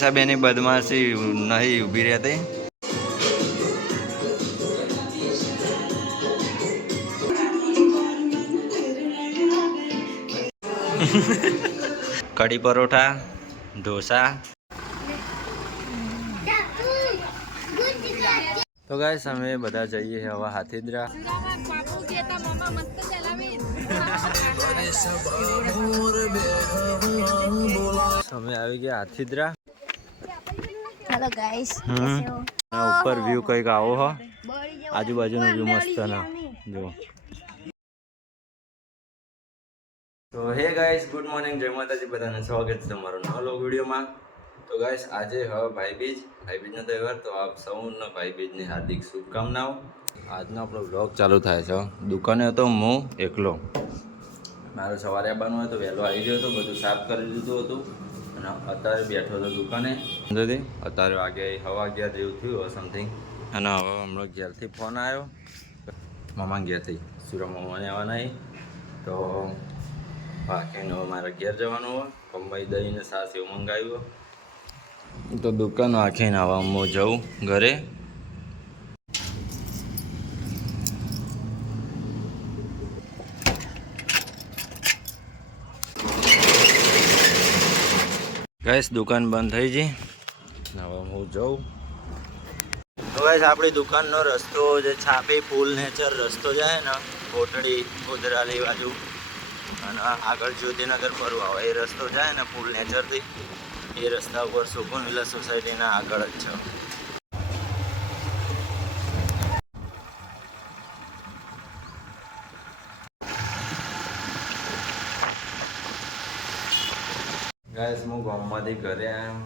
સાહેબ એની બદમાશી નહીં ઊભી રહેતી. કઢી પરોઠા, ઢોસા. તો ગાઈસ અમે બધા જઈએ હવે હાથીદરા. અમે આવી ગયા હાથીદરા. હેલો ગાઈસ, ઉપર વ્યૂ કઈક આવો હો. આજુબાજુનો વ્યૂ મસ્ત ના જો. તો હે ગાઈસ, ગુડ મોર્નિંગ, જય માતાજી, બધાને સ્વાગત છે તમારો નવા લોગ વિડીયોમાં. તો ગાઈસ આજે હવે ભાઈબીજનો તહેવાર, તો આપ સૌના ભાઈબીજની હાર્દિક શુભકામનાઓ. આજનો આપણો વ્લોગ ચાલુ થાય છે. દુકાને હતો હું એકલો. મારે સવારે આવવાનું હોય તો વહેલો આવી ગયો હતો, બધું સાફ કરી દીધું હતું અને અત્યારે બેઠો હતો દુકાને. અત્યારે વાગે 11:30 જેવું થયું હોય સમથિંગ. અને હવે હમણાં ઘેરથી ફોન આવ્યો મામા ઘેરથી, સુરત મામાને આવવાના. તો બાકીનો મારે ઘેર જવાનું હોય, કમાઈ દઈને સાસ એવું મંગાવ્યું. તો દુકાન આખીને આવા હું જાઉં ઘરે. ગાઈસ દુકાન બંધ થઈ ગઈ, હવે હું જાઉં. તો ગાઈસ આપણી દુકાનનો રસ્તો જે છાપી ફૂલ નેચર રસ્તો જાય ને, કોટડી ગોધરાલી બાજુ અને આગળ જ્યોતિનગર ફરવા આવે એ રસ્તો જાય ને ફૂલ નેચરથી, એ રસ્તા ઉપર સુકૂન વિલા સોસાયટીના આગળ જ છે. ગાઈસ હું ગામમાંથી ઘરે આવ્યો,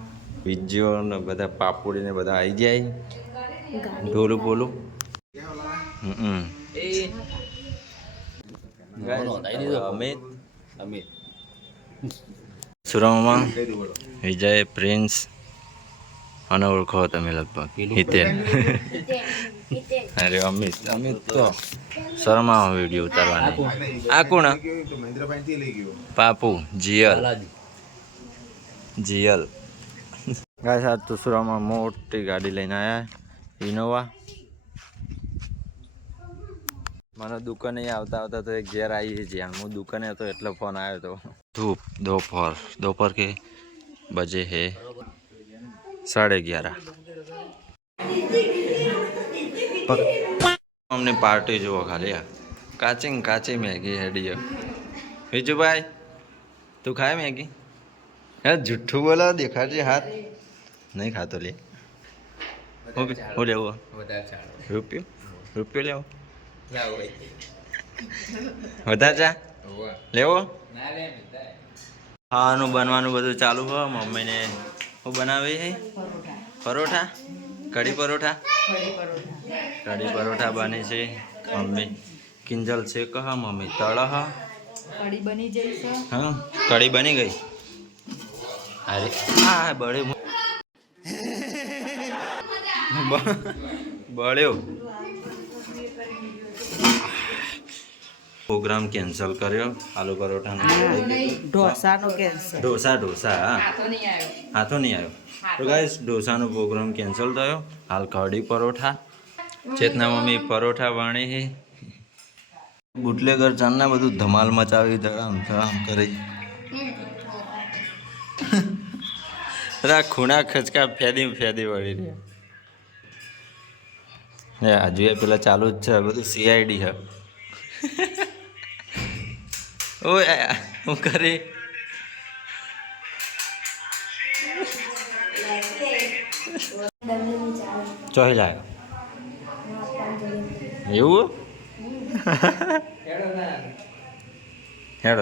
વિજ્યો ને બધા પાપુડી ને બધા આવી જાય. ઢોલું બોલું અમિત સુરમમાં વિજય પ્રિન્સ અને ઓળખો તમે લગભગ હિતેન. અરે અમિત તો શર્મા વિડીયો ઉતારવાની. આ કોણ? પાપુ જીયલ. ગાઈસ આજ તો સુરતમાં મોટી ગાડી લઈને આવ્યા, ઇનોવા. મને દુકાને આવતા તો એક ઘેર આવી છે. હું દુકાને હતો એટલે ફોન આવ્યો હતો. ધૂપ दोपहर के बजे है 11:30. અમને પાર્ટી જુઓ ખાલી. કાચી મેગી હેડી. વિજુભાઈ તું ખાય મેગી? હા જુઠ્ઠું બોલો, દેખાડજે હાથ. નહીં ખાતો લે. હું લેવો રૂપિયો લેવો? વધારે ચા લેવો? ખાવાનું બનવાનું બધું ચાલુ હોય. મમ્મીને શું બનાવી છે? પરોઠા, કઢી પરોઠા બને છે. મમ્મી કિંજલ છે કહા, મમ્મી તળ હા. કઢી બની જઈ છે. હા કઢી બની ગઈ. અરે હા બળ્યો. પ્રોગ્રામ કેન્સલ કર્યો. આલુ પરોઠાનો ઢોસા હા હાથો નહીં આવ્યો. તો ગાઈસ ઢોસાનો પ્રોગ્રામ કેન્સલ થયો. હાલ કઢી પરોઠા. ચેતના મમ્મી પરોઠા વાણી છે. બુટલેગર ચાંદના બધું ધમાલ મચાવી ધડામ કરી. ખૂણા ખચકા ફેદી વળી રહ્યા. હજુ એ પેલા ચાલુ જ છે બધું. CID છે. ઓ હું કરી ચોહી જાય એવું. હેડ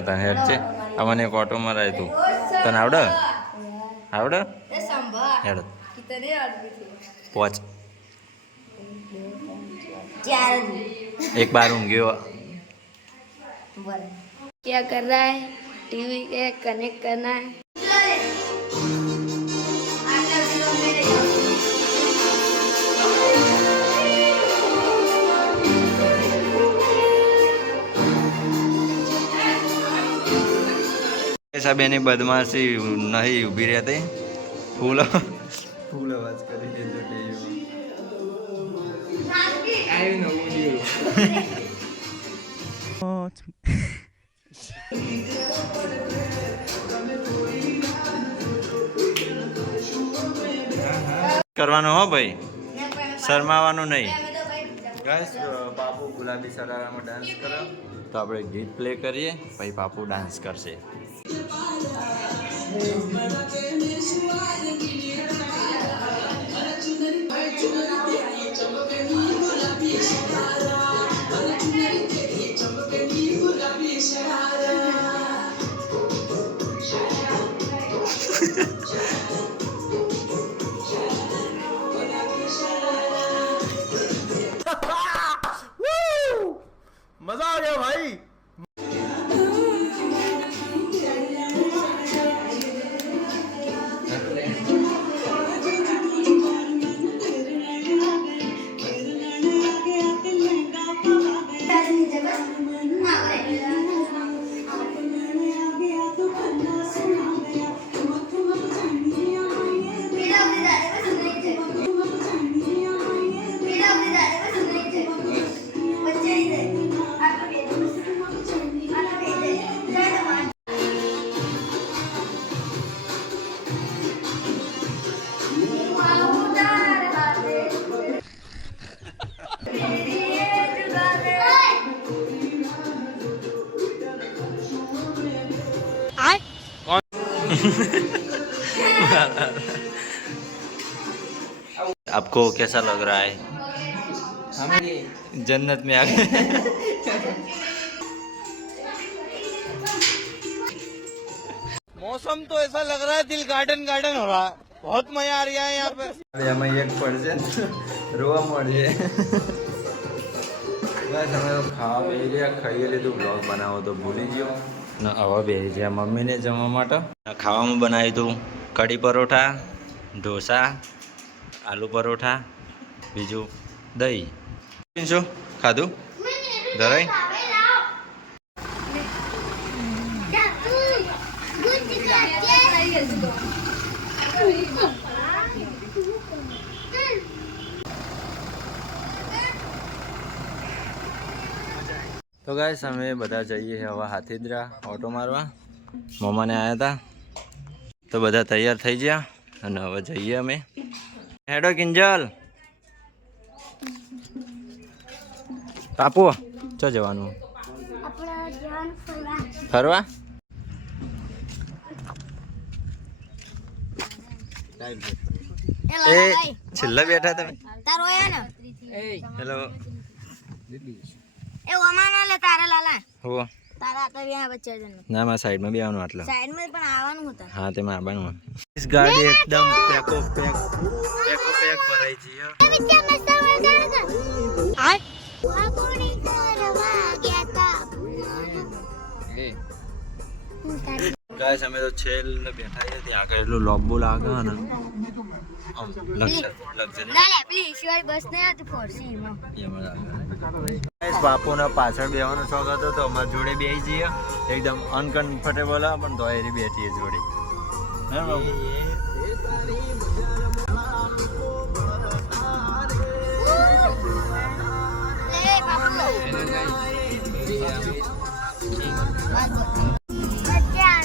છે. અમને એક ઓટો મરાય તું. તને આવડે હેડ પોચ. एक बार ऊँघ्यो. क्या कर रहा है? टीवी के कनेक्ट करना है. બેની બદમાશી નહીં ઊભી રહેતી. ફૂલ અવાજ કરી દીધો કરવાનું હો ભાઈ, શરમાવાનું નહીં. ગાઈસ પાપુ ગુલાબી સરારામાં ડાન્સ કરે તો આપણે ગીત પ્લે કરીએ, પછી પાપુ ડાન્સ કરશે. मजा आ गया भाई. आपको कैसा लग रहा है? जन्नत में आ गए. मौसम तो ऐसा लग रहा है दिल गार्डन गार्डन हो रहा है. बहुत मजा आ रहा है यहाँ पे. એમાં એક પડશે રોવા મળશે. બસ અમે તો ખાવા બેસી ગયા, ખાઈ લીધું. બ્લોગ બનાવો તો ભૂલી ગયો ને હવે બેસી ગયા મમ્મીને જમવા માટે. ખાવામાં બનાવ્યું હતું કઢી પરોઠા, ઢોસા, આલુ પરોઠા, બીજું દહીં. શું ખાધું ધરાઈ? તો ગાઈસ અમે બધા જઈએ હવે હાથીદરા ઓટો મારવા. મમ્માને આવ્યા હતા તો બધા તૈયાર થઈ ગયા અને હવે જઈએ અમે. હેડો કિંજલ. પાપુ ચો જવાનું ફરવા? એ છેલ્લા બેઠા તમે. હેલો એ ઓમાના લે તારા લાલા હો તારા તો બે બચ્ચા જન ના મારા સાઈડમાં બી આવવાનું. આટલા સાઈડ માં પણ આવવાનું હતું. હા તેમાં આવવાનું. इस गाड़ी एकदम पेको पेक भराई छी. વિદ્યા મસ્ત વગાડતા આ કોણી કરવા ગયા તા. ગાઈસ અમે તો છેલ્લે બેઠા છીએ ત્યાં આગળ એટલું લોબુ લાગે ને આમ લક્ઝરી ના લે પેલી ઈશ્વરી બસ ને આતી ફોરસી માં ગાઈસ બાપુના પાછળ બેહવાનો શોખ હતો તો અમાર જોડે બેસી જઈએ. એકદમ અનકમ્ફર્ટેબલ પણ તો એરી બેઠીએ જોડે. હે બાપુ? લે બાપુ બચ્ચા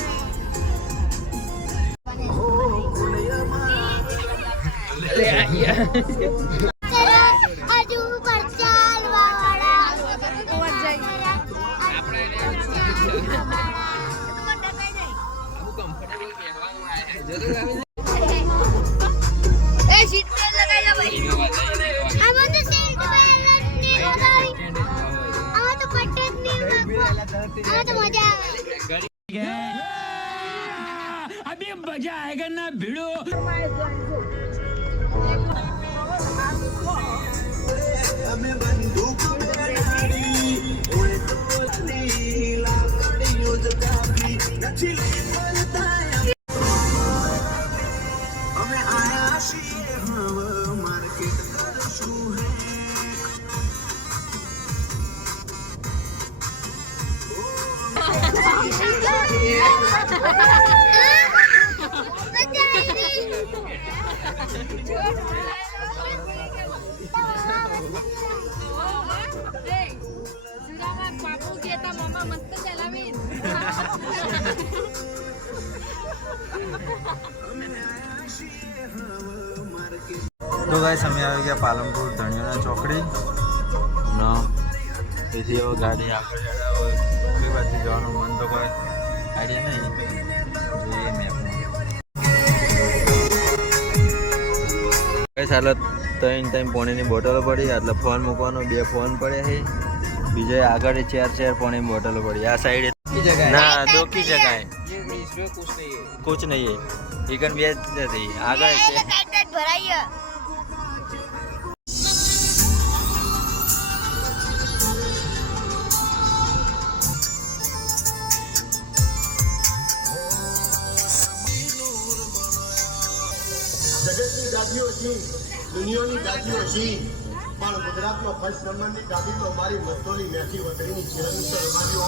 આજુ પર ચાલવા વાળા એ સીટ પર લગાઈ લો ભાઈ. આમાં તો સીટ બેલ્ટ ની લગાઈ. આમાં તો પટ્ટ જ નહીં નાખવો. આમાં તો મજા આવે. अभी मजा आएगा ना भिड़ो. Yeah. તો ગાઈસ અમે આવી ગયા પાલનપુર ધણિયાના ચોકડી ન તેથી હવે ગાડી આગળ ચડાવો કઈ બાજુ જવાનું મન તો કોઈ આઈડિયા નહીં જોઈએ મેપમાં ગાઈસ હાલ ત્રણ પાણીની બોટલો પડી એટલે ફોન મૂકવાનો 2 ફોન પડ્યા છે બીજે આગળ 4 પાણીની બોટલો પડી આ સાઈડ ના દो की जगह है इसमें कुछ नहीं है इकन बेच देती आगे से કાટ ભરાય જગતની ગાદીઓ છે દુનિયાની ગાદીઓ છે પણ ગુજરાતનો ફર્સ્ટ નંબરની ગાદી તો મારી મસ્તોની મેથી વગડીની ચિરંતર મારીઓ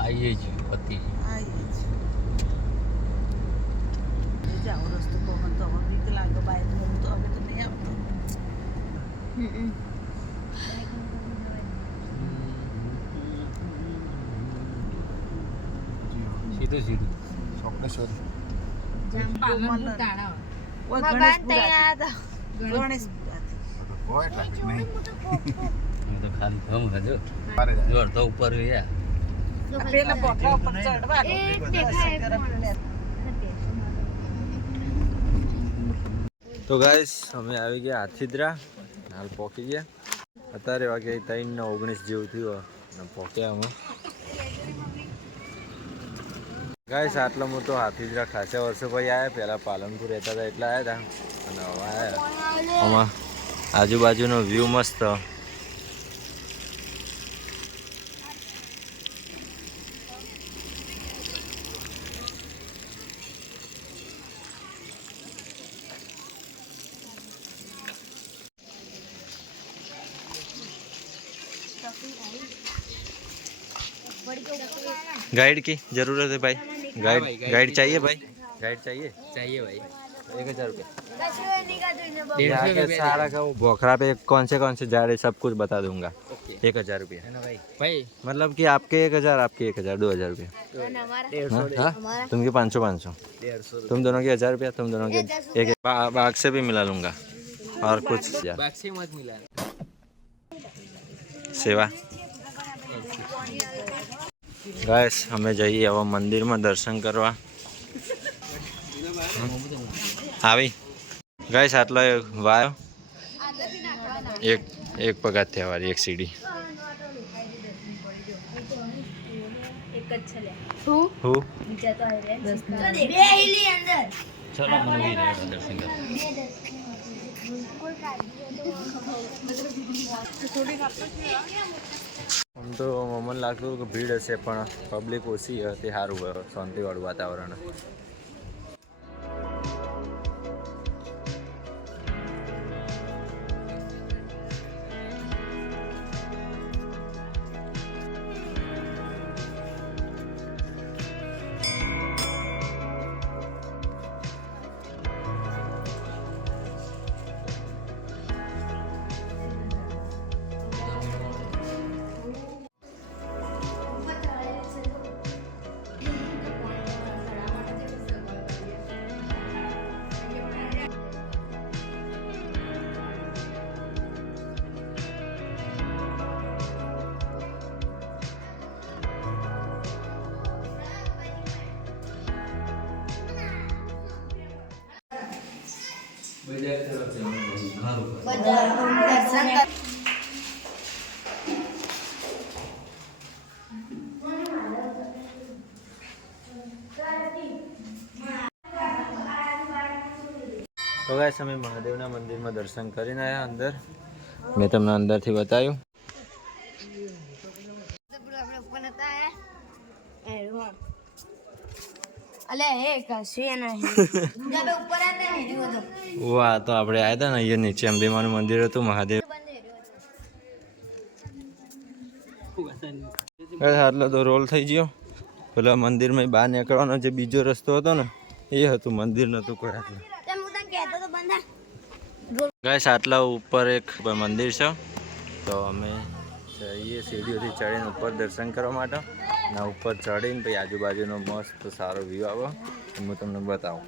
आइए जी पति सीधे सीधे ભગવાન તૈયાર હતા કોઈ ટ્રાફિક નહીં तो खाली हम है जो जोर तो ऊपर है यार તો ગાઈસ અમે આવી ગયા હાથીદરા હાલ પહોંચી ગયા અત્યારે વાગે 3:19 જેવું થયું અને પહોંચ્યા અમે ગાઈસ આટલા હું તો હાથીદરા ખાસા વર્ષો પછી આવ્યા પહેલાં પાલનપુર રહેતા હતા એટલે આવ્યા હતા અને હવે આવ્યા આમાં આજુબાજુનો વ્યૂ મસ્ત गाइड की जरूरत है भाई गाइड चाहिए भाई गाइड चाहिए भाई 1000 रुपया यहाँ सारा का वो बोखरा पे कौन से झाड़ है सब कुछ बता दूंगा 1000 रुपया भाई मतलब कि आपके 1000 आपके 1000 2000 रुपया हाँ? तुमके 500 तुम दोनों के 1000 रुपया तुम दोनों के एक बाग से भी मिला लूंगा और कुछ बाक्सी मत मिला सेवा गाइस हमें जाइए अब मंदिर में दर्शन करवा આવી ગાઈસ આટલો વાયો એક પગથિયા વાળી એક સીડી હું ચલો મંદિર દર્શન આમ તો મને લાગતું કે ભીડ હશે પણ પબ્લિક ઓછી હતી સારું શાંતિવાળું વાતાવરણ તો ગાઈસ અમે મહાદેવના મંદિરમાં દર્શન કરીને આવ્યા અંદર મેં તમને અંદરથી બતાવ્યું વાહ તો આપણે આવ્યા હતા ને અહીંયા નીચે અંબેમાનું મંદિર હતું મહાદેવ આટલો તો રોલ થઈ ગયો. પેલા મંદિરમાં બહાર નીકળવાનો જે બીજો રસ્તો હતો ને એ હતું, મંદિર નહોતું કોઈ આટલું. તેમ હું તને કહેતો તો બંધા. ગાઈસ આટલા ઉપર એક મંદિર છે, તો અમે જઈએ સીડીઓથી ચડીને ઉપર દર્શન કરવા માટે. ના ઉપર ચડીને પછી આજુબાજુનો મસ્ત સારો વ્યૂ આવે હું તમને બતાવું.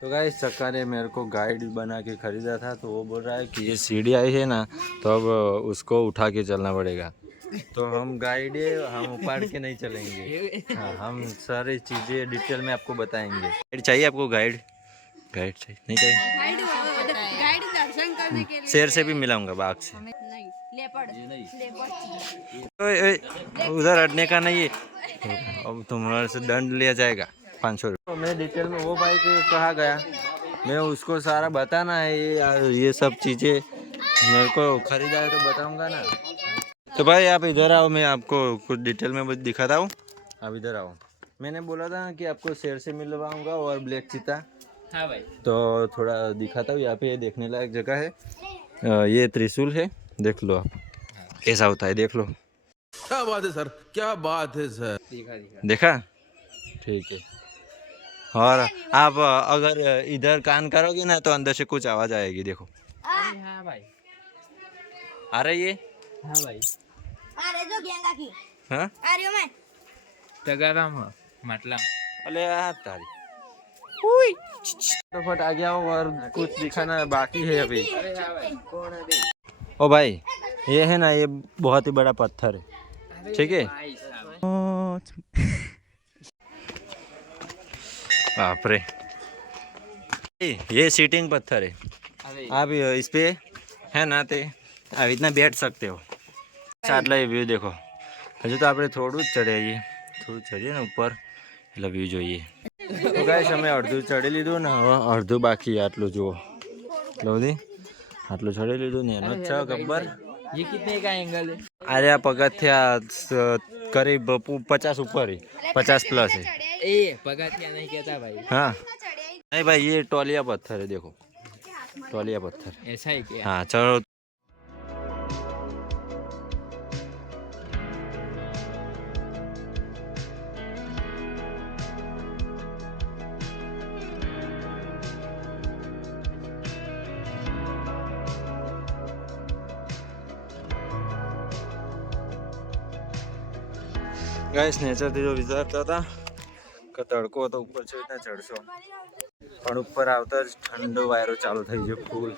तो गाइस चक्का ने मेरे को गाइड बना के खरीदा था, तो वो बोल रहा है कि ये सीढ़ी आई है ना तो अब उसको उठा के चलना पड़ेगा. तो हम गाइड है, हम उपाड़ के नहीं चलेंगे. हाँ, हम सारी चीज़ें डिटेल में आपको बताएंगे. गाइड चाहिए आपको? गाइड गाइड चाहिए? नहीं चाहिए? गाइड दर्शन करने के लिए शेर से भी मिलाऊंगा, बाघ से. नहीं, लेपर्ड उधर हटने का नहीं है, अब तुम्हारे से दंड लिया जाएगा 500 रुपये. मैं डिटेल में वो बाइक कहाँ गया, मैं उसको सारा बताना है. ये सब चीज़ें मेरे को खरीदा है तो बताऊंगा ना. तो भाई आप इधर आओ, मैं आपको कुछ डिटेल में दिखाता हूँ. आप इधर आओ. मैंने बोला था कि आपको शेर से मिलवाऊंगा और ब्लैक चीता. हाँ भाई. तो थोड़ा दिखाता हूँ. यहाँ पे ये देखने लायक जगह है. ये त्रिशूल है, देख लो आप कैसा होता है, देख लो. क्या बात है सर, क्या बात है सर. देखा? ठीक है. और आप अगर इधर कान करोगे ना तो अंदर से कुछ आवाज आएगी. देखो. हाँ भाई. आ रही है? हाँ भाई. अरे जो गेंगा की. हाँ? अरे मैं. तगाराम मतलब. अरे यार तारी. फटाफट आ गया हूँ और कुछ दिखाना बाकी है अभी. ओ भाई ये है ना, ये बहुत ही बड़ा पत्थर है, ठीक है? बाप रे, ये सीटिंग पत्थर है. आप इस पे है ना ते आप इतना बैठ सकते हो. આટલા વ્યૂ દેખો. હજુ તો આપણે થોડું જ ચડીએ, થોડું ચડીએ ને ઉપર એટલે વ્યૂ જોઈએ. તો ગાઈસ અમે અડધું ચડી લીધું ને હવે અડધું બાકી. આટલું જુઓ, લોધી આટલું ચડી લીધું ને એનો જ છે ગબ્બર. ये कितने का एंगल है? अरे आप पगथिया करीब 50 ऊपर ही, 50 प्लस है. ए पगथिया नहीं कहता भाई. हाँ नहीं भाई, ये टोलिया पत्थर है, देखो टोलिया पत्थर. ऐसा ही क्या? हाँ चलो. ગાઈસ નેચરથી જો વિચારતા હતા કે તડકો હતો ઉપર છે ત્યાં ચડશો, પણ ઉપર આવતા જ ઠંડો વાયરો ચાલુ થઈ ગયો ફૂલ.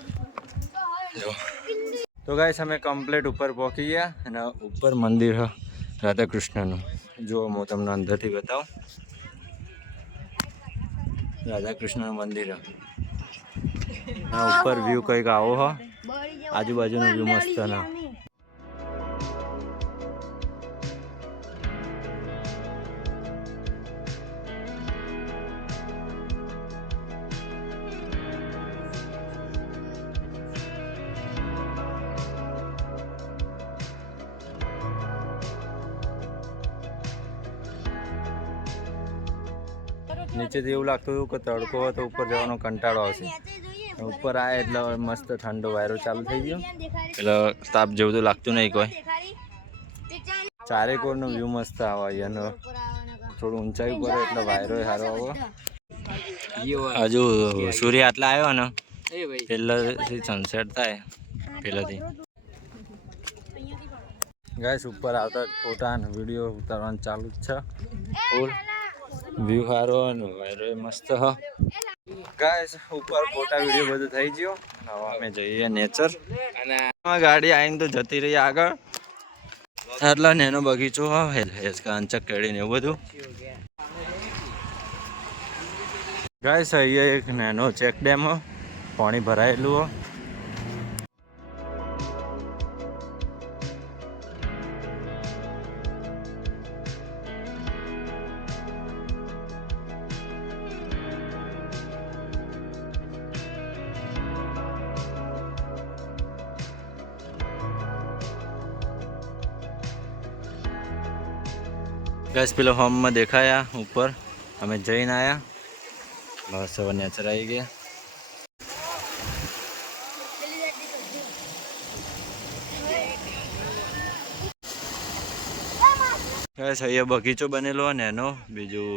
જો તો ગાઈસ અમે કમ્પ્લીટ ઉપર પહોંચી ગયા અને ઉપર મંદિર હ રાધા કૃષ્ણનું. જો હું તમને અંદરથી બતાવું. રાધા કૃષ્ણનું મંદિર હ. આ ઉપર વ્યૂ કંઈક આવો હ. આજુબાજુનો વ્યૂ મસ્ત ના. નીચેથી એવું લાગતું હતું કે તડકો હોય તો ઉપર જવાનો કંટાળો આવશે. ઉપર આવે એટલે મસ્ત ઠંડો વાયરો ચાલુ થઈ ગયો એટલે તાપ જેવું તો લાગતું નહીં કોઈ. ચારેકોરનો વ્યૂ મસ્ત આવે અને થોડું ઊંચાઈ ઉપર એટલે વાયરો સારો આવે. હજુ સૂર્ય આટલા આવ્યો ને પહેલાથી સનસેટ થાય પહેલાથી. ગાઈસ ઉપર આવતા ફોટા અને વિડીયો ઉતારવાનું ચાલુ જ છે ફૂલ. વ્યૂ સારો અને વાયરો મસ્ત હ. ગાઈસ ઉપર ફોટા વિડીયો બધું થઈ ગયો. હવે અમે જઈએ નેચર. અને ગાડી આવીને તો જતી રહી આગળ. આટલા નેનો બગીચો હોય અંચક કેળીને એવું બધું. ગાઈસ અહીંયા એક નાનો ચેક ડેમ હો, પાણી ભરાયેલું હો. ગેસ પેલો હોમમાં દેખાયા ઉપર અમે જઈને આવ્યા બસ હવે નેચર આવી ગયા. બસ અહીંયા બગીચો બનેલો ને એનો બીજું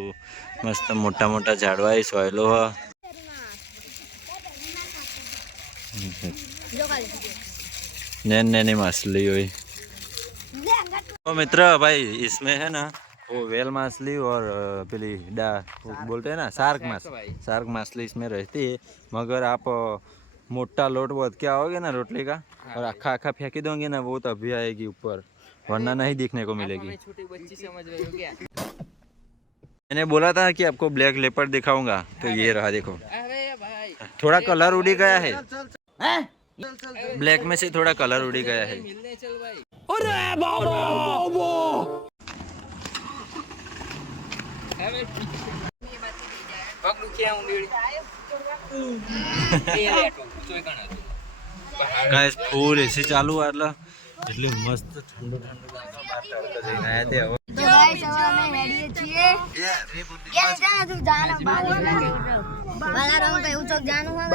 મસ્ત મોટા મોટા ઝાડવા સોયલો હ नैन नैनी मछली हुई. तो मित्र भाई इसमें है ना वो वेल मछली और पीली बोलते हैं ना शार्क मछली इसमें रहती है. मगर आप मोटा लोट बहुत क्या होगे ना रोटली का और अक्खा अक्खा फेंकी दोगे ना वो तो अभी आएगी ऊपर वरना नहीं दिखने को मिलेगी. छोटी बच्ची समझ रहे हो क्या? मैंने बोला था कि आपको ब्लैक लेपर्ड दिखाऊंगा तो ये रहा देखो. अरे भाई थोड़ा कलर उड़ी गया है ब्लैक में से थोड़ा कलर उड़ी गया है. मिलने चल भाई. अरे पकड़ू क्या ઊંડી એ લેટો ચોય કણ હતું. ગાઈસ ફૂલ એસી ચાલુ એટલે એટલું મસ્ત ઠંડુ ઠંડુ લાગે બહાર તડકા જઈને આયા તે હવે તો ગાઈસ હવે અમે રેડી છીએ યાર જાના તું જાના બાલા રંગ पे उचक जानु है